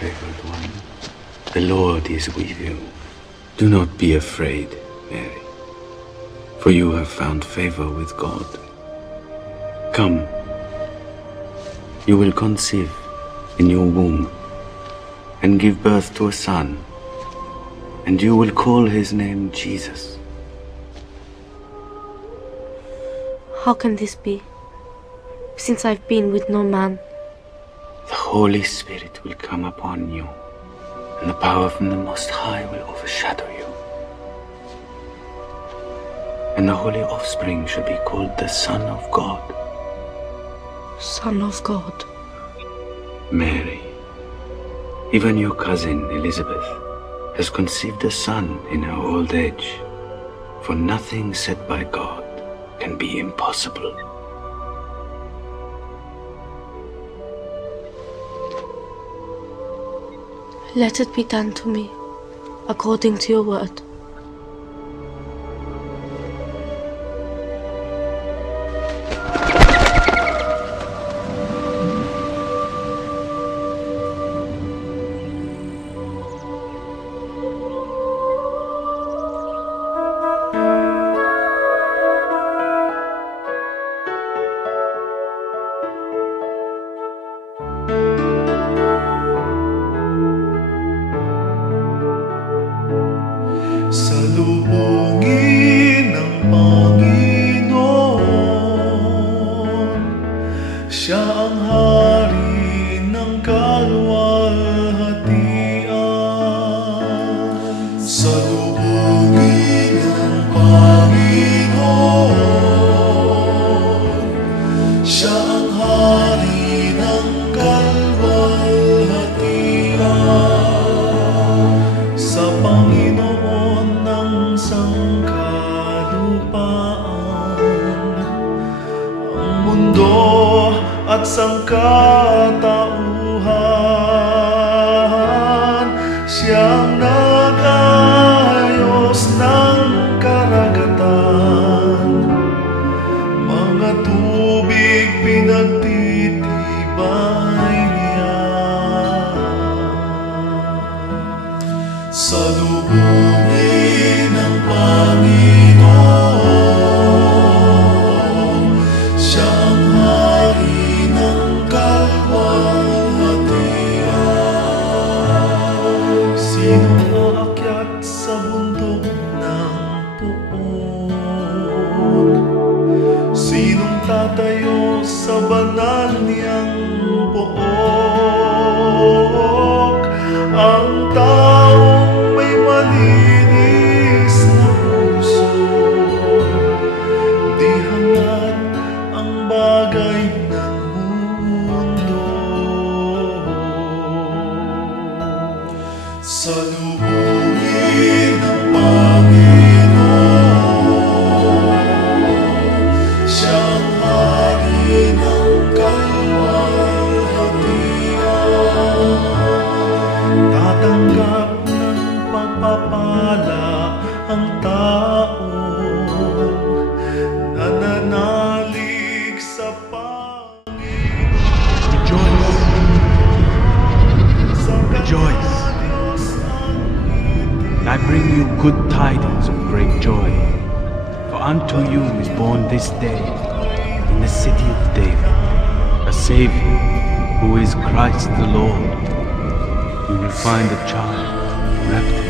favored one. The Lord is with you. Do not be afraid, Mary, for you have found favor with God. Come, you will conceive in your womb and give birth to a son, and you will call his name Jesus. How can this be, since I've been with no man? The Holy Spirit will come upon you, and the power from the Most High will overshadow you. And the holy offspring shall be called the Son of God. Son of God. Mary, even your cousin Elizabeth has conceived a son in her old age, for nothing said by God can be impossible. Let it be done to me, according to your word. Salubungin ng Panginoon, Siya ang hari ng kalwalhatian. Salubungin ng Panginoon, Siya ang hari ng kalwalhatian. Sa Panginoon ng sangkalupaan, ang mundo at sangkatauhan, Siyang nag-ayos ng karagatan, mga tubig pinagtitibay niya. Salubungin ng Panginoon, Siya ang hari ng kalwalhatian. Sinong aakyat sa bundok ng puon? Sinong tatayo sa banal niyang pook? Ang taong may malinis na puso, di hangad ang bagay ng mundo. Salubungin ng Panginoon, Siya ang hari ng kalwalhatian. Tatanggap ng pagpapala ang taong nananalig sa Panginoon. Rejoice. I bring you good tidings of great joy. For unto you is born this day in the city of David a Savior, who is Christ the Lord. You will find a child wrapped in